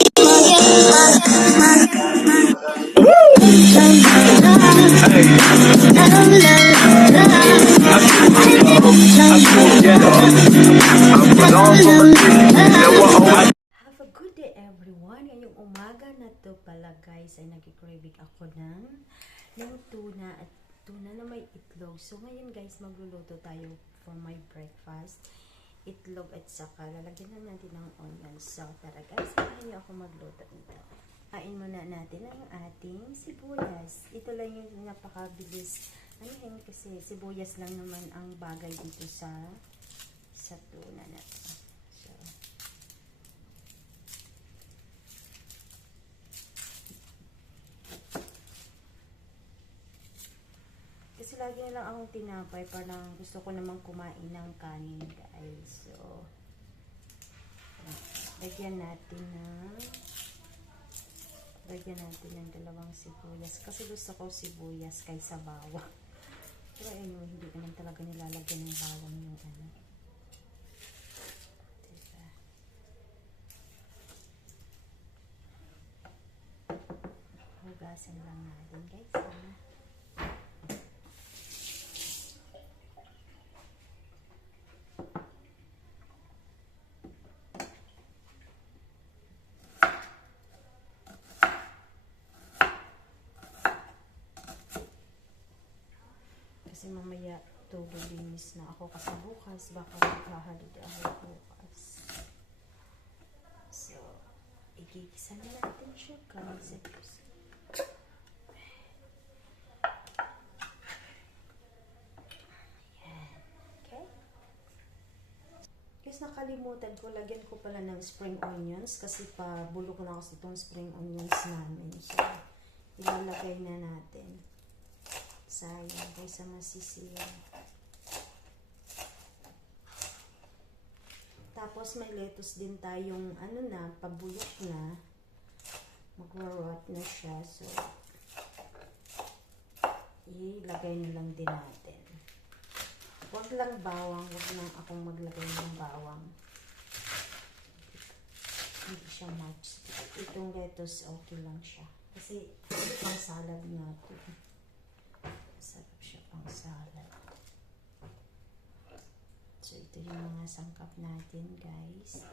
Have a good day everyone. Ngayong umaga na to pala guys ay nag-craving ako ng tuna at tuna na may itlog. So ngayon guys magluluto tayo for my breakfast. Itlog at saka lalagyan na natin ng onions. So tara guys, samahan niyo ako magluto nito. Kain muna natin ang ating sibuyas. Ito lang yung napakabilis. Ano yun kasi sibuyas lang naman ang bagay dito sa tuna na to. So, kasi lagi na lang akong tinapay, parang gusto ko namang kumain ng kanin guys. So, lagyan natin ng dalawang sibuyas. Kasi gusto ko sibuyas kaysa bawang. Pero ayun, hindi naman talaga nilalagyan ng bawang yung ano. Diba? Hugasan lang natin guys. Kasi mamaya linis na ako kasi bukas baka maghahalid ako bukas. So, igigisa na natin siya guys. Ayan. Okay? Guys, nakalimutan ko, lagyan ko pala ng spring onions kasi pabulo ko na kasi itong spring onions namin. So, ilalagay na natin. Sayang kaysa masisiyang. Tapos may lettuce din tayong ano na, pabulok na. Mag-rot na siya. So, ilagay na lang din natin. Huwag lang bawang. Huwag lang akong maglagay ng bawang. Hindi siya much. Itong lettuce okay lang siya. Kasi pang salad nga ito. Sarap siya pang salad. So, ito yung mga sangkap natin, guys.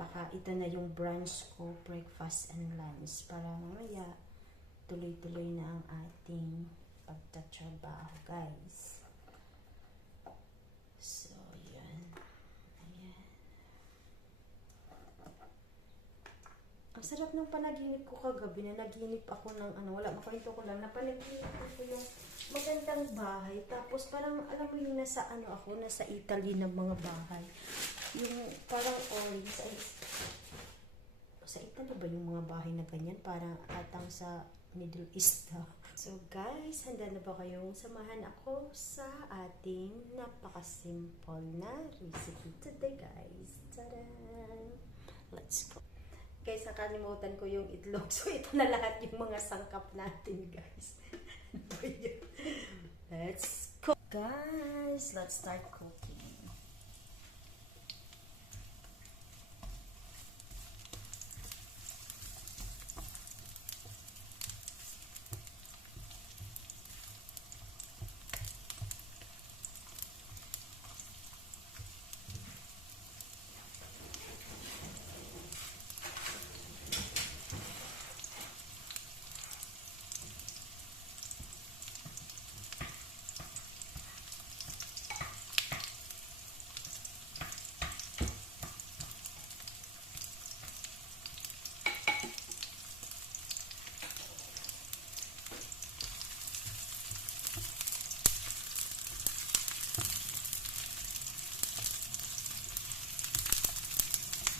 Baka ito na yung brunch ko, breakfast and lunch. Para mamaya, tuloy-tuloy na ang ating pagtatrabaho, guys. So, yan. Ayan. Ang sarap ng panaginip ko kagabi na naginip ako ng ano, wala, makwento ko lang, napanaginip ko yung magandang bahay. Tapos parang, alam mo yung nasa ano ako, nasa Italy ng mga bahay. Yung parang orange, sa Italy ba yung mga bahay na ganyan? Parang atang sa Middle East. So guys, handa na ba kayong samahan ako sa ating napaka-simple na recipe today guys? Tadaan! Let's go! Guys, nakalimutan ko yung itlog. So ito na lahat yung mga sangkap natin guys. Let's cook. Guys, let's start cooking.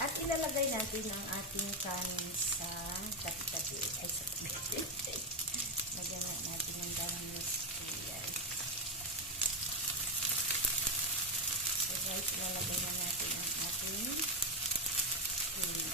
At ilalagay natin ang ating kanin sa tabi-tabi. Ay, sa tabi. Lagyan natin ng ganun guys. So guys, ilalagay na natin ang ating tuna.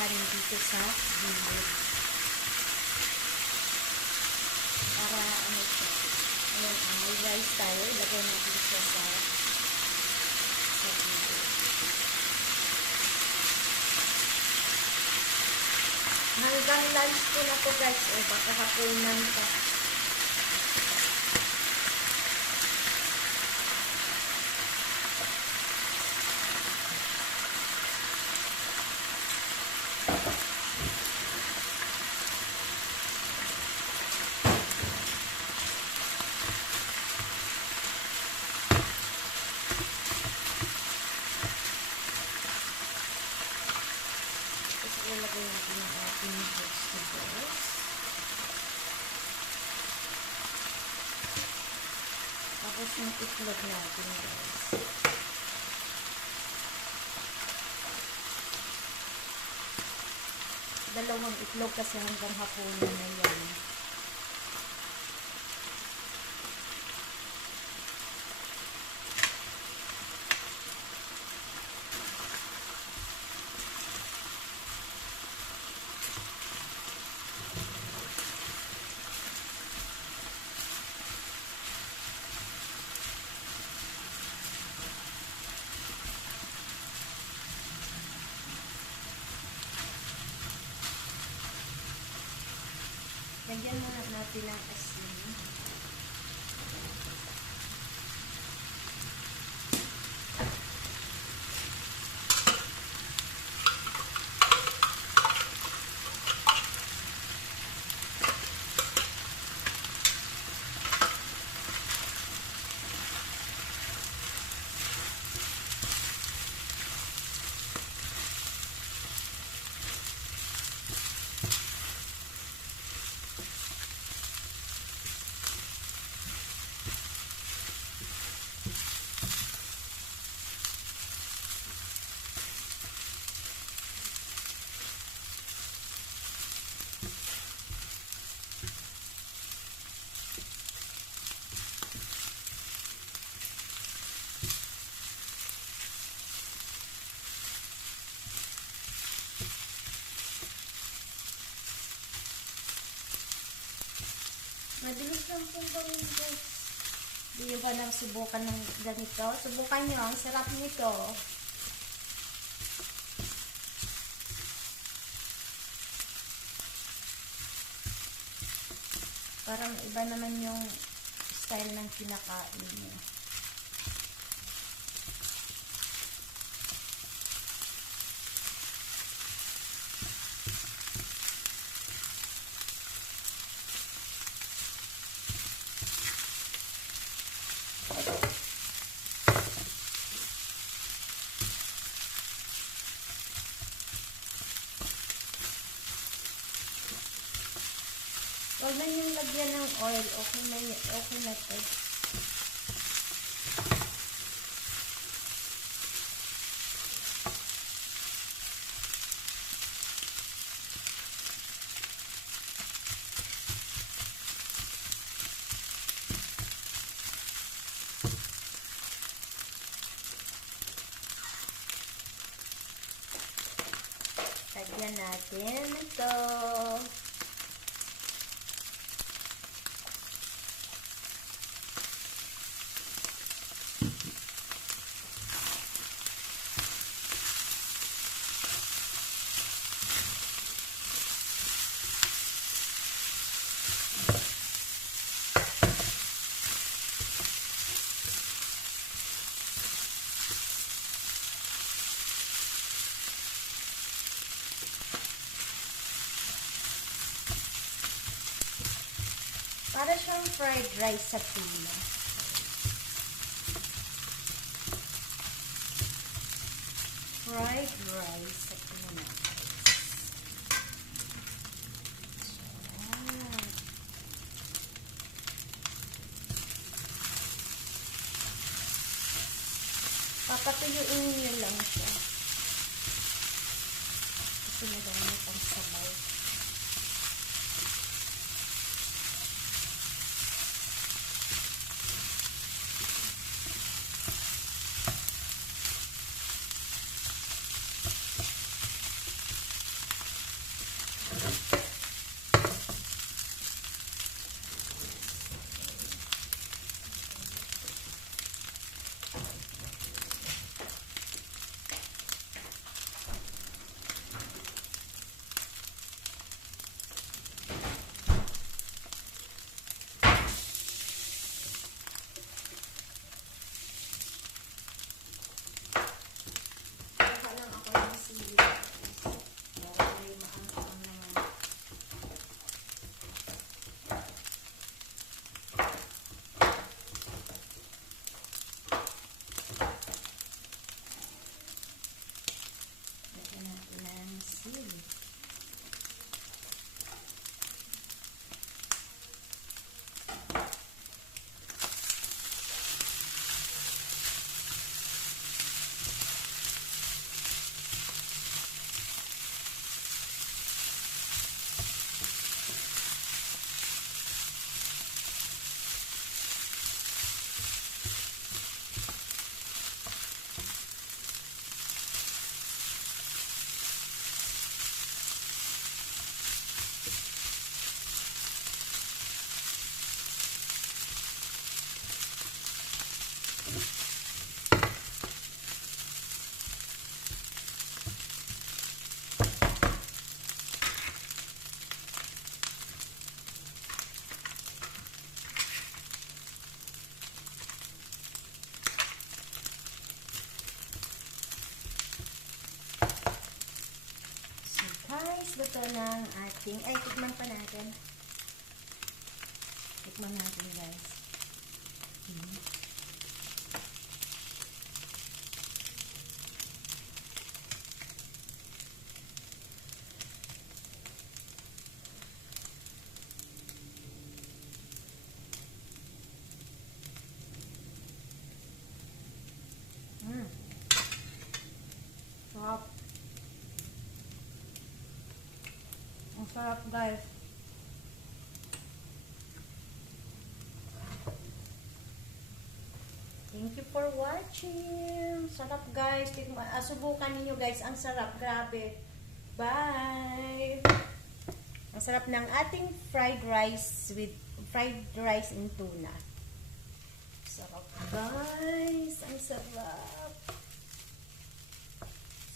kanin dito sa gilid. Para ano siya. Ayan, may rice tayo. Ilagay natin siya sa gilid. Hanggang lunch ko na to guys. O baka hapunan pa. Ilagay natin ang ating vegetables. Tapos yung itlog natin, guys. Dalawang itlog kasi hanggang hapunan na yan. Lagyan muna natin ng asin. Mabilis lang pong gawin, guys. Hindi ba nang subukan ng ganito? Subukan nyo. Ang sarap nito. Parang iba naman yung style ng kinakain nyo. Huwag na yung lagyan ng oil. Okay na ito. Lagyan natin ito. Para siyang fried rice sa tuna. Fried rice sa tuna, guys. Papatuyuin niyo lang siya. Kasi madami pang sabaw. luto ng ating, tikman pa natin. Tikman natin, guys. Sarap. Ang sarap, guys. Thank you for watching. Sarap, guys. Subukan niyo, guys. Ang sarap. Grabe. Bye. Ang sarap ng ating fried rice and tuna. Sarap, guys. Ang sarap.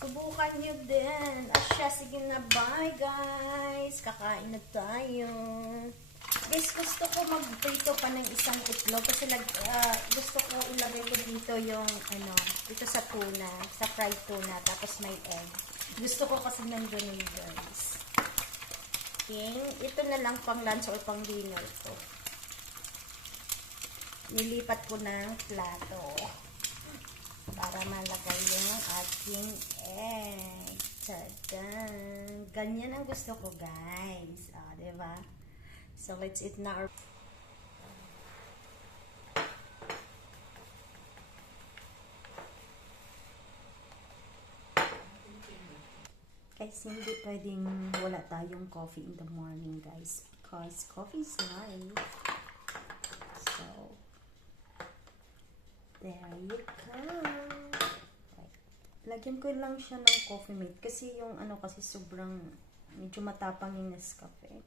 Subukan nyo din. Asya, sige na. Bye, guys. Kakain na tayo. Guys, gusto ko magprito pa ng isang itlog kasi gusto ko ilagay ko dito yung dito sa tuna, sa fried tuna, tapos may egg. Gusto ko kasi ng ganun, guys. Okay, ito na lang pang lunch or pang dinner ko. Nilipat ko ng plato para malagay yung ating egg. Tadan! Ganyan ang gusto ko, guys. Diba? So, let's eat na. Guys, hindi pwedeng wala tayong coffee in the morning, guys. Because coffee is life. So, there you go. Right. Lagyan ko lang siya ng coffee mate. Kasi yung kasi sobrang medyo matapang yung Nescafe.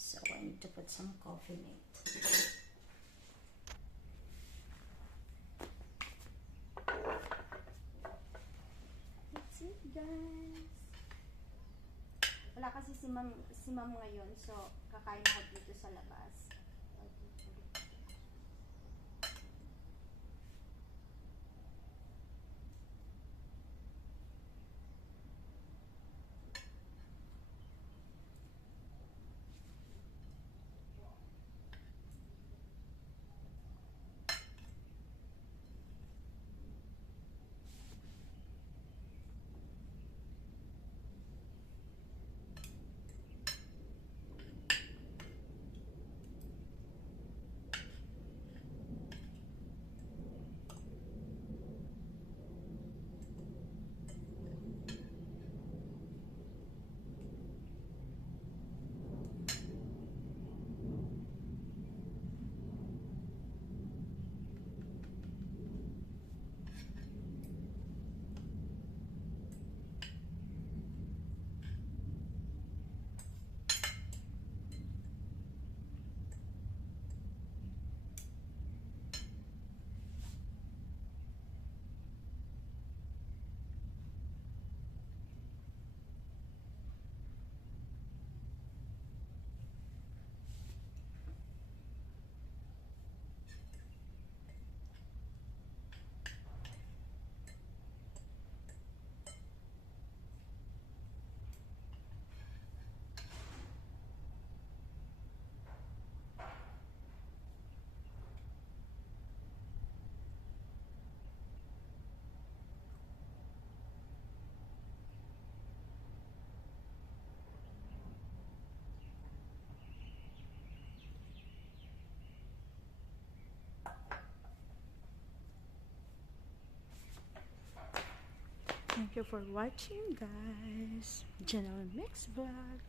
So, I need to put some coffee mate. That's it, guys. Wala kasi si ma'am ngayon. So, kakain ako dito sa labas. Thank you for watching, guys. General Mix Vlog.